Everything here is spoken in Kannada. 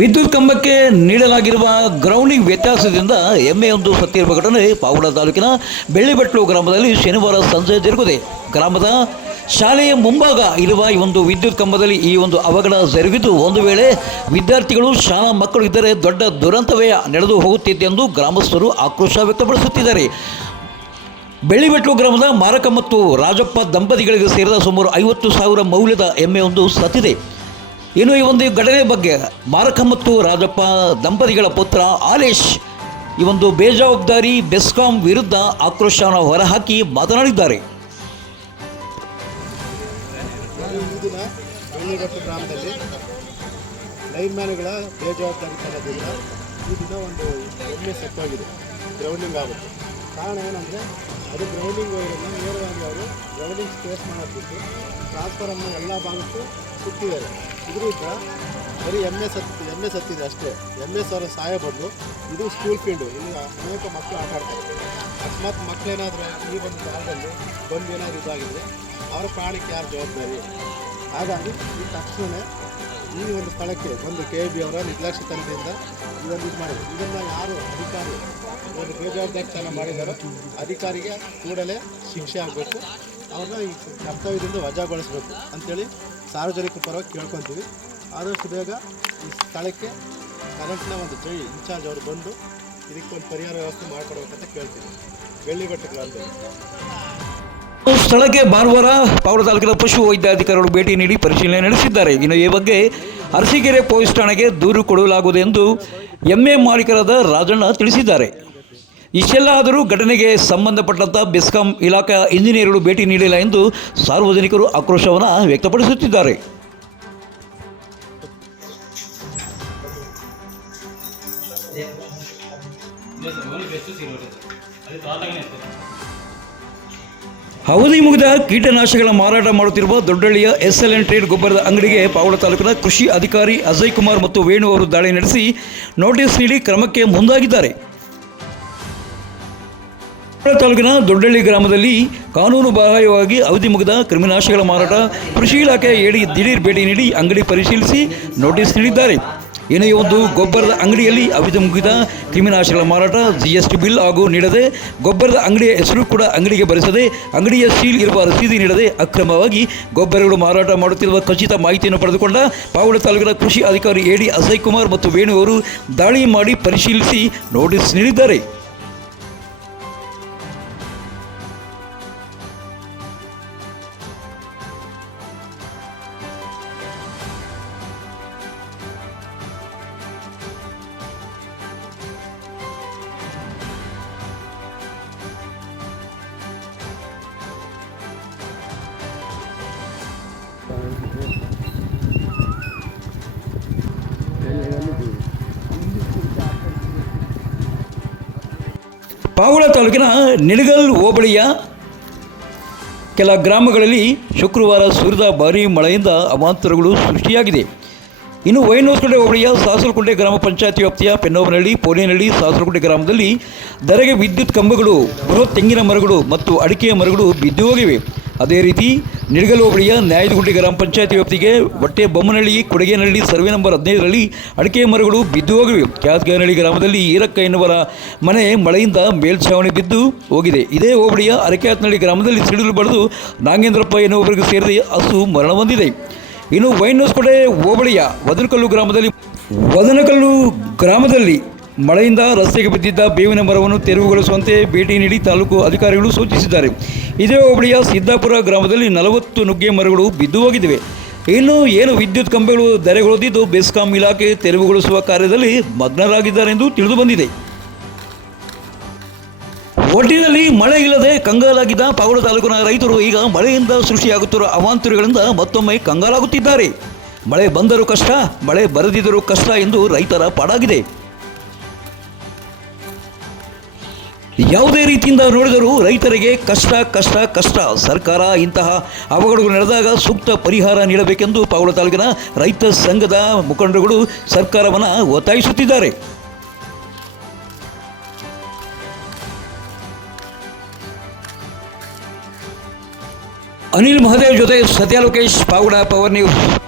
ವಿದ್ಯುತ್ ಕಂಬಕ್ಕೆ ನೀಡಲಾಗಿರುವ ಗ್ರೌಂಡಿಂಗ್ ವ್ಯತ್ಯಾಸದಿಂದ ಎಮ್ಮೆಯೊಂದು ಸತ್ತಿರುವ ಘಟನೆ ಪಾವಡ ತಾಲೂಕಿನ ಬೆಳ್ಳಿಬೆಟ್ಲು ಗ್ರಾಮದಲ್ಲಿ ಶನಿವಾರ ಸಂಜೆ ಜರುಗಿದೆ. ಗ್ರಾಮದ ಶಾಲೆಯ ಮುಂಭಾಗ ಇರುವ ಈ ಒಂದು ವಿದ್ಯುತ್ ಕಂಬದಲ್ಲಿ ಈ ಒಂದು ಅವಘಡ ಜರುಗಿದ್ದು, ಒಂದು ವೇಳೆ ವಿದ್ಯಾರ್ಥಿಗಳು ಶಾಲಾ ಮಕ್ಕಳು ಇದ್ದರೆ ದೊಡ್ಡ ದುರಂತವೇ ನಡೆದು ಹೋಗುತ್ತಿದ್ದೆಂದು ಗ್ರಾಮಸ್ಥರು ಆಕ್ರೋಶ ವ್ಯಕ್ತಪಡಿಸುತ್ತಿದ್ದಾರೆ. ಬೆಳ್ಳಿಬೆಟ್ಲು ಗ್ರಾಮದ ಮಾರಕ ಮತ್ತು ರಾಜಪ್ಪ ದಂಪತಿಗಳಿಗೆ ಸೇರಿದ ಸುಮಾರು ಐವತ್ತು ಸಾವಿರ ಮೌಲ್ಯದ ಎಮ್ಮೆಯೊಂದು ಸತ್ತಿದೆ. ಇನ್ನು ಈ ಒಂದು ಘಟನೆ ಬಗ್ಗೆ ಮಾರಕ ಮತ್ತು ರಾಜಪ್ಪ ದಂಪತಿಗಳ ಪುತ್ರ ಆಲೇಶ್ ಈ ಒಂದು ಬೇಜವಾಬ್ದಾರಿ ಬೆಸ್ಕಾಂ ವಿರುದ್ಧ ಆಕ್ರೋಶವನ್ನು ಹೊರಹಾಕಿ ಮಾತನಾಡಿದ್ದಾರೆ. ಗ್ರಾಮದಲ್ಲಿ ಲೈನ್ ಮ್ಯಾನ್ಗಳ ಬೇಜವಾಬ್ದಾರಿತನದಿಂದ ಈ ದಿನ ಒಂದು ಒಮ್ಮೆ ಸತ್ತೋಗಿದೆ ಗ್ರೌಂಡಿಂಗ್ ಆಗುತ್ತೆ. ಕಾರಣ ಏನಂದರೆ, ಅದು ಗ್ರೌಂಡಿಂಗ್ ವೈರನ್ನು ನೇರವಾಗಿ ಅವರು ಗ್ರೌಂಡಿಂಗ್ ಸ್ಪೇಸ್ ಮಾಡೋದ್ಬಿಟ್ಟು ಟ್ರಾನ್ಸ್ಫರನ್ನು ಎಲ್ಲ ಭಾಗಕ್ಕೂ ಸುತ್ತಿದ್ದಾರೆ. ಇದರಿಂದ ಬರೀ ಎಂ ಎಸ್ ಹತ್ತಿ ಎಂ ಎಸ್ ಹತ್ತಿದೆ ಅಷ್ಟೇ. ಎಂ ಎಸ್ ಅವರ ಸಹಾಯ ಬದಲು ಇದು ಸ್ಕೂಲ್ ಫೀಲ್ಡು ಇಲ್ಲಿ ಅನೇಕ ಮಕ್ಕಳು ಆಟ ಆಡ್ತಾರೆ. ಅಕಸ್ಮಾತ್ ಮಕ್ಕಳೇನಾದರೂ ಈ ಒಂದು ಕಾಲದಲ್ಲಿ ಬಂದು ಏನಾದರೂ ಇದಾಗಿದೆ ಅವರ ಪ್ರಾಣಕ್ಕೆ ಯಾರು ಜವಾಬ್ದಾರಿ? ಹಾಗಾಗಿ ಈ ತಕ್ಷಣ ಈ ಒಂದು ಸ್ಥಳಕ್ಕೆ ಬಂದು ಕೆ ಬಿ ಅವರ ನಿರ್ಲಕ್ಷ್ಯತನದಿಂದ ಒಂದು ಇದು ಮಾಡಿದೆ ಇದನ್ನು ಯಾರು ಅಧಿಕಾರಿ, ಒಂದು ಬೇಜವಾಬ್ದಾರಿತನ ಮಾಡಿದಾರೋ ಅಧಿಕಾರಿಗೆ ಕೂಡಲೇ ಶಿಕ್ಷೆ ಆಗಬೇಕು. ಅವ್ರನ್ನ ಈ ಕರ್ತವ್ಯದಿಂದ ವಜಾಗೊಳಿಸಬೇಕು ಅಂಥೇಳಿ ಸಾರ್ವಜನಿಕ ಪರವಾಗಿ ಕೇಳ್ಕೊತೀವಿ. ಆದಷ್ಟು ಬೇಗ ಈ ಸ್ಥಳಕ್ಕೆ ಕರೆಂಟ್ನ ಒಂದು ಜೈ ಇನ್ಚಾರ್ಜ್ ಅವರು ಬಂದು ಇದಕ್ಕೊಂದು ಪರಿಹಾರ ವ್ಯವಸ್ಥೆ ಮಾಡಿಕೊಡ್ಬೇಕಂತ ಕೇಳ್ತೀವಿ. ಬೆಳ್ಳಿಬೆಟ್ಟ ಗ್ರಾಮದಲ್ಲಿ ಸ್ಥಳಕ್ಕೆ ಭಾನುವಾರ ಪಾವರ ತಾಲೂಕಿನ ಪಶು ವೈದ್ಯಾಧಿಕಾರಿಗಳು ಭೇಟಿ ನೀಡಿ ಪರಿಶೀಲನೆ ನಡೆಸಿದ್ದಾರೆ. ಇನ್ನು ಈ ಬಗ್ಗೆ ಅರಸೀಕೆರೆ ಪೊಲೀಸ್ ಠಾಣೆಗೆ ದೂರು ಕೊಡಲಾಗುವುದು ಎಂದು ಎಂಎ ಮಾಲೀಕರಾದ ರಾಜಣ್ಣ ತಿಳಿಸಿದ್ದಾರೆ. ಇಷ್ಟೆಲ್ಲ ಆದರೂ ಘಟನೆಗೆ ಸಂಬಂಧಪಟ್ಟಂಥ ಬೆಸ್ಕಾಂ ಇಲಾಖಾ ಇಂಜಿನಿಯರ್ಗಳು ಭೇಟಿ ನೀಡಿಲ್ಲ ಎಂದು ಸಾರ್ವಜನಿಕರು ಆಕ್ರೋಶವನ್ನು ವ್ಯಕ್ತಪಡಿಸುತ್ತಿದ್ದಾರೆ. ಅವಧಿ ಮುಗಿದ ಕೀಟನಾಶಕಗಳ ಮಾರಾಟ ಮಾಡುತ್ತಿರುವ ದೊಡ್ಡಳ್ಳಿಯ ಎಸ್ ಎಲ್ ಎನ್ ಟ್ರೇಡ್ ಗೊಬ್ಬರದ ಅಂಗಡಿಗೆ ಪಾವಡ ತಾಲೂಕಿನ ಕೃಷಿ ಅಧಿಕಾರಿ ಅಜಯ್ ಕುಮಾರ್ ಮತ್ತು ವೇಣು ಅವರು ದಾಳಿ ನಡೆಸಿ ನೋಟಿಸ್ ನೀಡಿ ಕ್ರಮಕ್ಕೆ ಮುಂದಾಗಿದ್ದಾರೆ. ತಾಲೂಕಿನ ದೊಡ್ಡಳ್ಳಿ ಗ್ರಾಮದಲ್ಲಿ ಕಾನೂನು ಬಾಹ್ಯವಾಗಿ ಅವಧಿ ಮುಗಿದ ಕ್ರಿಮಿನಾಶಕಗಳ ಮಾರಾಟ ಕೃಷಿ ಇಲಾಖೆ ಏಡಿ ದಿಢೀರ್ ಭೇಟಿ ನೀಡಿ ಅಂಗಡಿ ಪರಿಶೀಲಿಸಿ ನೋಟಿಸ್ ನೀಡಿದ್ದಾರೆ. ಏನೇ ಒಂದು ಗೊಬ್ಬರದ ಅಂಗಡಿಯಲ್ಲಿ ಅವಧಿ ಮುಗಿದ ಕ್ರಿಮಿನಾಶಕಗಳ ಮಾರಾಟ ಜಿ ಎಸ್ ಟಿ ಬಿಲ್ ಹಾಗೂ ನೀಡದೆ ಗೊಬ್ಬರದ ಅಂಗಡಿಯ ಹೆಸರು ಕೂಡ ಅಂಗಡಿಗೆ ಬರೆಸದೆ ಅಂಗಡಿಯ ಸೀಲ್ ಇರುವ ರಸೀದಿ ನೀಡದೆ ಅಕ್ರಮವಾಗಿ ಗೊಬ್ಬರಗಳು ಮಾರಾಟ ಮಾಡುತ್ತಿರುವ ಖಚಿತ ಮಾಹಿತಿಯನ್ನು ಪಡೆದುಕೊಂಡ ಪಾವಡ ತಾಲೂಕಿನ ಕೃಷಿ ಅಧಿಕಾರಿ ಎಡಿ ಅಜಯ್ ಕುಮಾರ್ ಮತ್ತು ವೇಣು ಅವರು ದಾಳಿ ಮಾಡಿ ಪರಿಶೀಲಿಸಿ ನೋಟಿಸ್ ನೀಡಿದ್ದಾರೆ. ಪಾವಳ ತಾಲೂಕಿನ ನಿಡಗಲ್ ಹೋಬಳಿಯ ಕೆಲ ಗ್ರಾಮಗಳಲ್ಲಿ ಶುಕ್ರವಾರ ಸುರಿದ ಭಾರೀ ಮಳೆಯಿಂದ ಅವಾಂತರಗಳು ಸೃಷ್ಟಿಯಾಗಿದೆ. ಇನ್ನು ವೈನೋಸ್ಕುಂಡೆ ಹೋಬಳಿಯ ಸಾಸಲಕುಂಟೆ ಗ್ರಾಮ ಪಂಚಾಯತಿ ವ್ಯಾಪ್ತಿಯ ಪೆನ್ನೋಬನಹಳ್ಳಿ ಪೋಲಿನಹಳ್ಳಿ ಸಾಸಲಕುಂಟೆ ಗ್ರಾಮದಲ್ಲಿ ದರೆಗೆ ವಿದ್ಯುತ್ ಕಂಬಗಳು, ಬೃಹತ್ ತೆಂಗಿನ ಮರಗಳು ಮತ್ತು ಅಡಿಕೆಯ ಮರಗಳು ಬಿದ್ದು ಹೋಗಿವೆ. ಅದೇ ರೀತಿ ನಿಡಗಲ್ ಹೋಬಳಿಯ ನ್ಯಾಯದಗುಂಡಿ ಗ್ರಾಮ ಪಂಚಾಯತಿ ವ್ಯಾಪ್ತಿಗೆ ಹೊಟ್ಟೆ ಬೊಮ್ಮನಹಳ್ಳಿ ಕೊಡಗೇನಹಳ್ಳಿ ಸರ್ವೆ ನಂಬರ್ ಹದಿನೈದರಲ್ಲಿ ಅಡಿಕೆ ಮರಗಳು ಬಿದ್ದು ಹೋಗಿವೆ. ಕ್ಯಾತ್ಗೇನಹಳ್ಳಿ ಗ್ರಾಮದಲ್ಲಿ ಈರಕ್ಕ ಎನ್ನುವರ ಮನೆ ಮಳೆಯಿಂದ ಮೇಲ್ಛಾವಣಿ ಬಿದ್ದು ಹೋಗಿದೆ. ಇದೇ ಹೋಬಳಿಯ ಅರಕ್ಯಾತ್ನಹಳ್ಳಿ ಗ್ರಾಮದಲ್ಲಿ ಸಿಡಿಲು ಬಡಿದು ನಾಗೇಂದ್ರಪ್ಪ ಎನ್ನುವವರಿಗೆ ಸೇರಿದ ಹಸು ಮರಣ ಹೊಂದಿದೆ. ಇನ್ನು ವೈನಸ್ಕೊಡೆ ಹೋಬಳಿಯ ವದನಕಲ್ಲು ಗ್ರಾಮದಲ್ಲಿ ವದನಕಲ್ಲು ಗ್ರಾಮದಲ್ಲಿ ಮಳೆಯಿಂದ ರಸ್ತೆಗೆ ಬಿದ್ದಿದ್ದ ಬೇವಿನ ಮರವನ್ನು ತೆರವುಗೊಳಿಸುವಂತೆ ಭೇಟಿ ನೀಡಿ ತಾಲೂಕು ಅಧಿಕಾರಿಗಳು ಸೂಚಿಸಿದ್ದಾರೆ. ಇದೇ ಹೋಬಳಿಯ ಸಿದ್ದಾಪುರ ಗ್ರಾಮದಲ್ಲಿ ನಲವತ್ತು ನುಗ್ಗೆ ಮರಗಳು ಬಿದ್ದು ಹೋಗಿವೆ ಇನ್ನು ಏನು ವಿದ್ಯುತ್ ಕಂಬಗಳು ಧರೆಗೊಳಿದ್ದು ಬೆಸ್ಕಾಂ ಇಲಾಖೆ ತೆರವುಗೊಳಿಸುವ ಕಾರ್ಯದಲ್ಲಿ ಮಗ್ನರಾಗಿದ್ದಾರೆ ಎಂದು ತಿಳಿದು ಬಂದಿದೆ. ಒಟ್ಟಿನಲ್ಲಿ ಮಳೆ ಇಲ್ಲದೆ ಕಂಗಾಲಾಗಿದ್ದ ಪಾವಡ ತಾಲೂಕಿನ ರೈತರು ಈಗ ಮಳೆಯಿಂದ ಸೃಷ್ಟಿಯಾಗುತ್ತಿರುವ ಅವಾಂತರಗಳಿಂದ ಮತ್ತೊಮ್ಮೆ ಕಂಗಾಲಾಗುತ್ತಿದ್ದಾರೆ. ಮಳೆ ಬಂದರೂ ಕಷ್ಟ, ಮಳೆ ಬರದಿದ್ದರೂ ಕಷ್ಟ ಎಂದು ರೈತರ ಪಾಡಾಗಿದೆ. ಯಾವುದೇ ರೀತಿಯಿಂದ ನೋಡಿದರೂ ರೈತರಿಗೆ ಕಷ್ಟ ಕಷ್ಟ ಕಷ್ಟ. ಸರ್ಕಾರ ಇಂತಹ ಅವಘಡಗಳು ನಡೆದಾಗ ಸೂಕ್ತ ಪರಿಹಾರ ನೀಡಬೇಕೆಂದು ಪಾವಳ ತಾಲೂಕಿನ ರೈತ ಸಂಘದ ಮುಖಂಡರುಗಳು ಸರ್ಕಾರವನ್ನು ಒತ್ತಾಯಿಸುತ್ತಿದ್ದಾರೆ. ಅನಿಲ್ ಮಹದೇವ್ ಜೊತೆ ಸತ್ಯ ಲೋಕೇಶ್ ಪಾವಡ ಪವರ್ ನ್ಯೂಸ್.